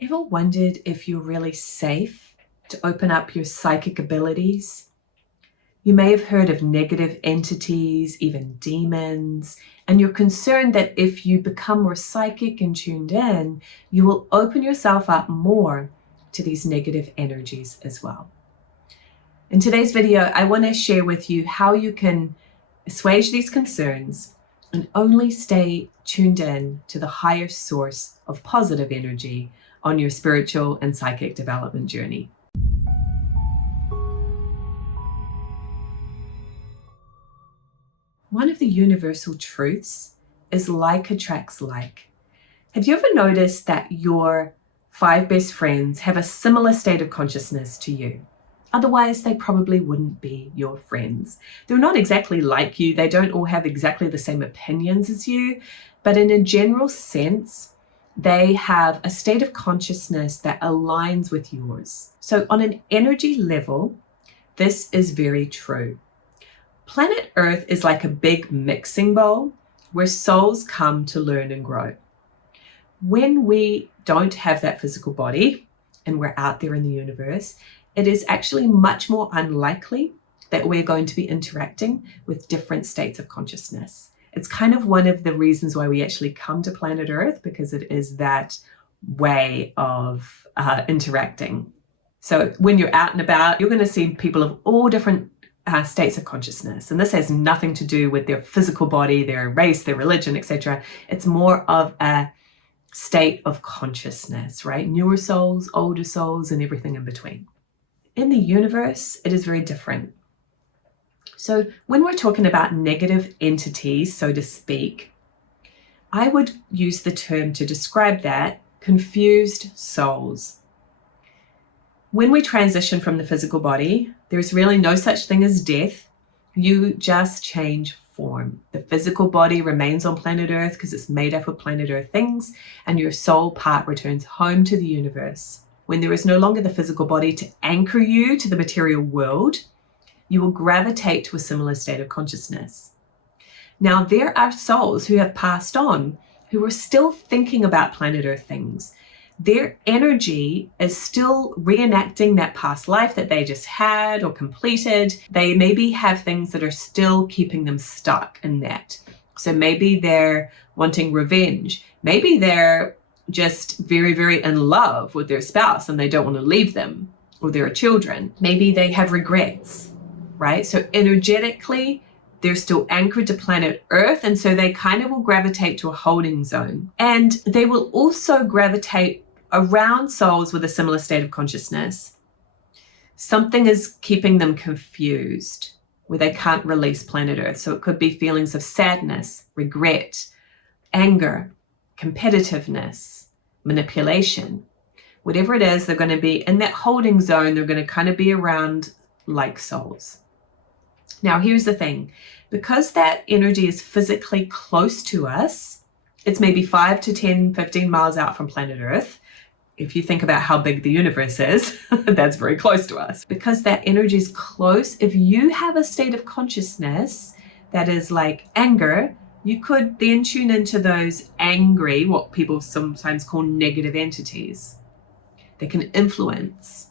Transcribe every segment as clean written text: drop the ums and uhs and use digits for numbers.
Ever wondered if you're really safe to open up your psychic abilities? You may have heard of negative entities, even demons, and you're concerned that if you become more psychic and tuned in, you will open yourself up more to these negative energies as well. In today's video, I want to share with you how you can assuage these concerns and only stay tuned in to the higher source of positive energy on your spiritual and psychic development journey. One of the universal truths is like attracts like. Have you ever noticed that your 5 best friends have a similar state of consciousness to you? Otherwise, they probably wouldn't be your friends. They're not exactly like you. They don't all have exactly the same opinions as you, but in a general sense, they have a state of consciousness that aligns with yours. So on an energy level, this is very true. Planet Earth is like a big mixing bowl where souls come to learn and grow. When we don't have that physical body and we're out there in the universe, it is actually much more unlikely that we're going to be interacting with different states of consciousness. It's kind of one of the reasons why we actually come to planet Earth, because it is that way of interacting. So when you're out and about, you're going to see people of all different states of consciousness. And this has nothing to do with their physical body, their race, their religion, etc. It's more of a state of consciousness, right? Newer souls, older souls, and everything in between. In the universe, it is very different. So when we're talking about negative entities, so to speak, I would use the term to describe that, confused souls. When we transition from the physical body, there's really no such thing as death. You just change form. The physical body remains on planet Earth because it's made up of planet Earth things, and your soul part returns home to the universe. When there is no longer the physical body to anchor you to the material world, you will gravitate to a similar state of consciousness. Now, there are souls who have passed on who are still thinking about planet Earth things. Their energy is still reenacting that past life that they just had or completed. They maybe have things that are still keeping them stuck in that. So maybe they're wanting revenge. Maybe they're just very, very in love with their spouse and they don't want to leave them, or their children. Maybe they have regrets, right? So energetically, they're still anchored to planet Earth, and so they kind of will gravitate to a holding zone. And they will also gravitate around souls with a similar state of consciousness. Something is keeping them confused, where they can't release planet Earth. So it could be feelings of sadness, regret, anger, competitiveness, manipulation. Whatever it is, they're going to be in that holding zone. They're going to kind of be around like souls. Now, here's the thing. Because that energy is physically close to us, it's maybe 5 to 10, 15 miles out from planet Earth. If you think about how big the universe is, that's very close to us. Because that energy is close, if you have a state of consciousness that is like anger, you could then tune into those angry, what people sometimes call negative entities. They can influence.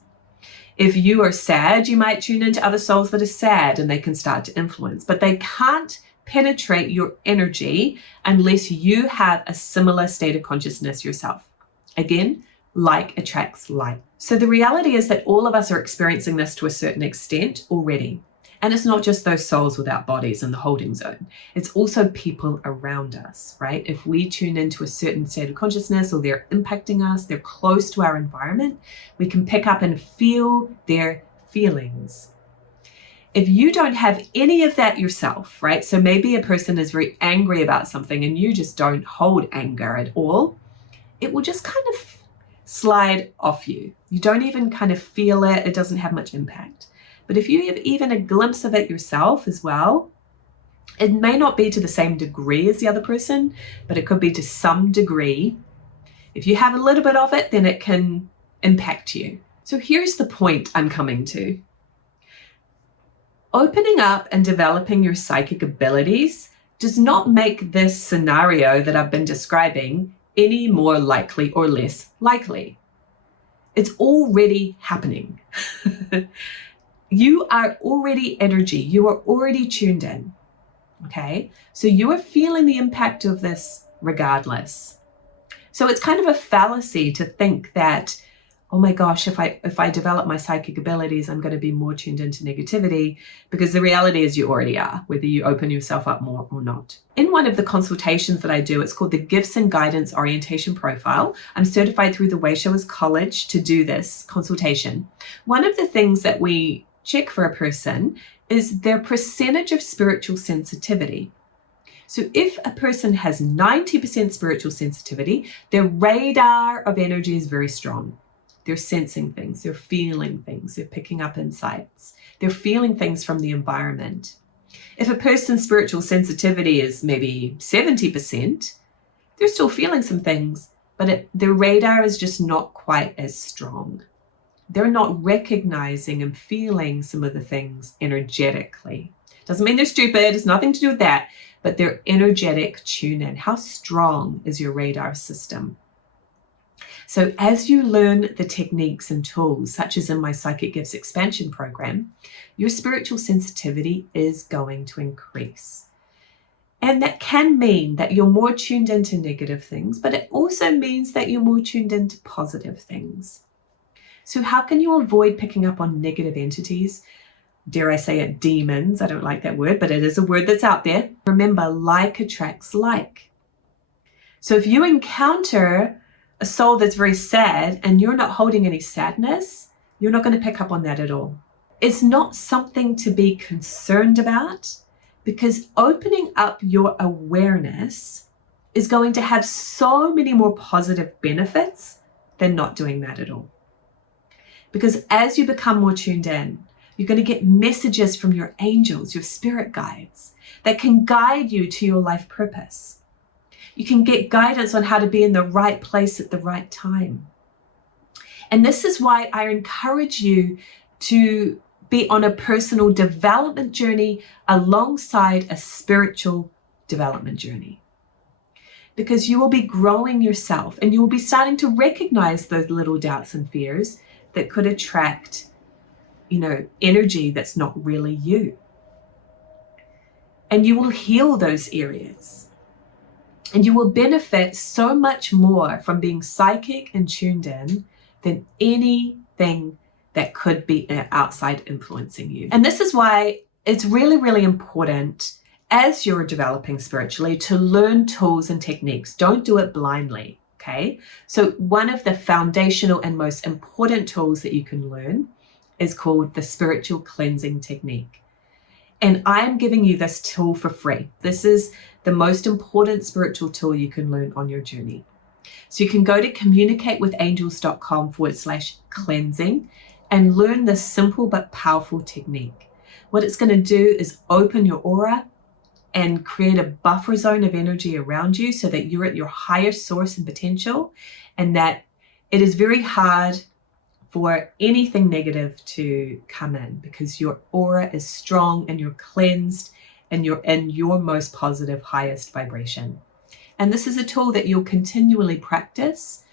If you are sad, you might tune into other souls that are sad and they can start to influence, but they can't penetrate your energy unless you have a similar state of consciousness yourself. Again, like attracts like. So the reality is that all of us are experiencing this to a certain extent already. And it's not just those souls without bodies in the holding zone. It's also people around us, right? If we tune into a certain state of consciousness, or they're impacting us, they're close to our environment, we can pick up and feel their feelings. If you don't have any of that yourself, right? So maybe a person is very angry about something and you just don't hold anger at all, it will just kind of slide off you. You don't even kind of feel it. It doesn't have much impact. But if you have even a glimpse of it yourself as well, it may not be to the same degree as the other person, but it could be to some degree. If you have a little bit of it, then it can impact you. So here's the point I'm coming to. Opening up and developing your psychic abilities does not make this scenario that I've been describing any more likely or less likely. It's already happening. You are already energy. You are already tuned in. Okay? So you are feeling the impact of this regardless. So it's kind of a fallacy to think that, oh my gosh, if I develop my psychic abilities, I'm going to be more tuned into negativity, because the reality is you already are, whether you open yourself up more or not. In one of the consultations that I do, it's called the Gifts and Guidance Orientation Profile. I'm certified through the Waisawas College to do this consultation. One of the things that we check for a person is their percentage of spiritual sensitivity. So if a person has 90% spiritual sensitivity, their radar of energy is very strong. They're sensing things, they're feeling things, they're picking up insights, they're feeling things from the environment. If a person's spiritual sensitivity is maybe 70%, they're still feeling some things, but their radar is just not quite as strong. They're not recognizing and feeling some of the things energetically. Doesn't mean they're stupid, it's nothing to do with that, but their energetic tune in. How strong is your radar system? So as you learn the techniques and tools, such as in my Psychic Gifts Expansion program, your spiritual sensitivity is going to increase. And that can mean that you're more tuned into negative things, but it also means that you're more tuned into positive things. So how can you avoid picking up on negative entities? Dare I say it, demons? I don't like that word, but it is a word that's out there. Remember, like attracts like. So if you encounter a soul that's very sad and you're not holding any sadness, you're not going to pick up on that at all. It's not something to be concerned about, because opening up your awareness is going to have so many more positive benefits than not doing that at all. Because as you become more tuned in, you're going to get messages from your angels, your spirit guides, that can guide you to your life purpose. You can get guidance on how to be in the right place at the right time. And this is why I encourage you to be on a personal development journey alongside a spiritual development journey. Because you will be growing yourself and you will be starting to recognize those little doubts and fears that could attract, energy that's not really you. And you will heal those areas. And you will benefit so much more from being psychic and tuned in than anything that could be outside influencing you. And this is why it's really, really important as you're developing spiritually to learn tools and techniques. Don't do it blindly, okay? So one of the foundational and most important tools that you can learn is called the spiritual cleansing technique. And I'm giving you this tool for free. This is the most important spiritual tool you can learn on your journey. So you can go to communicatewithangels.com/cleansing and learn this simple but powerful technique. What it's going to do is open your aura and create a buffer zone of energy around you so that you're at your highest source and potential, and that it is very hard for anything negative to come in, because your aura is strong and you're cleansed and you're in your most positive, highest vibration. And this is a tool that you'll continually practice,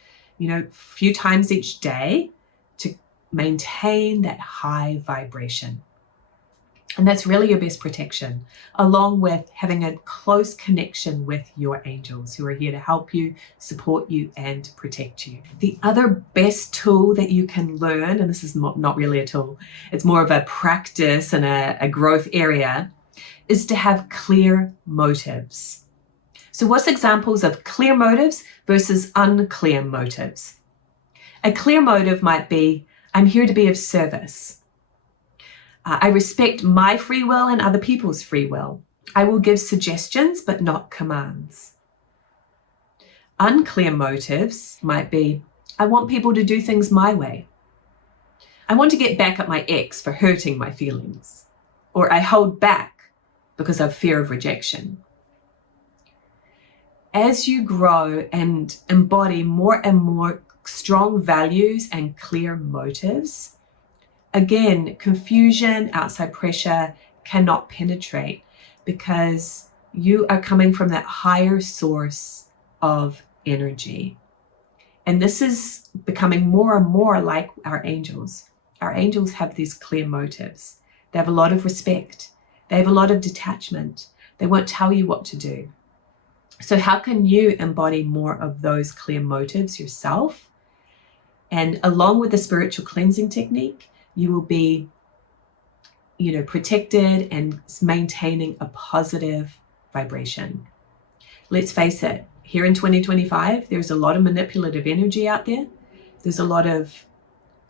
a few times each day to maintain that high vibration. And that's really your best protection, along with having a close connection with your angels who are here to help you, support you, and protect you. The other best tool that you can learn, and this is not really a tool, it's more of a practice and a growth area, is to have clear motives. So what's examples of clear motives versus unclear motives? A clear motive might be, I'm here to be of service. I respect my free will and other people's free will. I will give suggestions, but not commands. Unclear motives might be, I want people to do things my way. I want to get back at my ex for hurting my feelings. Or I hold back because of fear of rejection. As you grow and embody more and more strong values and clear motives, again, confusion, outside pressure cannot penetrate, because you are coming from that higher source of energy. And this is becoming more and more like our angels. Our angels have these clear motives. They have a lot of respect. They have a lot of detachment. They won't tell you what to do. So how can you embody more of those clear motives yourself? And along with the spiritual cleansing technique, you will be, protected and maintaining a positive vibration. Let's face it, here in 2025, there's a lot of manipulative energy out there. There's a lot of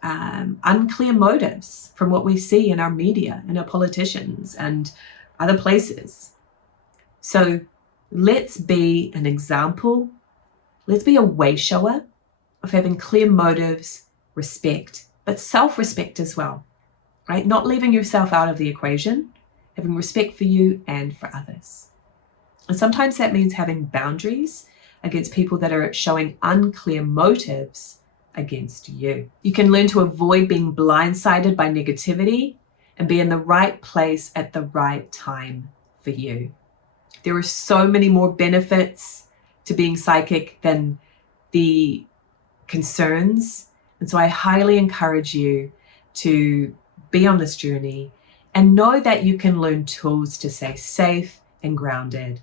unclear motives from what we see in our media and our politicians and other places. So let's be an example. Let's be a way shower of having clear motives, respect, but self-respect as well, right? Not leaving yourself out of the equation, having respect for you and for others. And sometimes that means having boundaries against people that are showing unclear motives against you. You can learn to avoid being blindsided by negativity and be in the right place at the right time for you. There are so many more benefits to being psychic than the concerns. And so I highly encourage you to be on this journey and know that you can learn tools to stay safe and grounded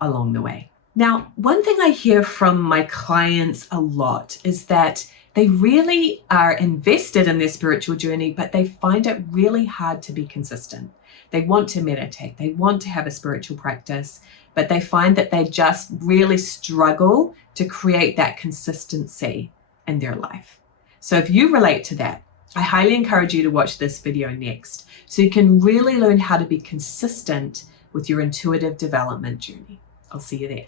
along the way. Now, one thing I hear from my clients a lot is that they really are invested in their spiritual journey, but they find it really hard to be consistent. They want to meditate, they want to have a spiritual practice, but they find that they just really struggle to create that consistency in their life. So if you relate to that, I highly encourage you to watch this video next so you can really learn how to be consistent with your intuitive development journey. I'll see you there.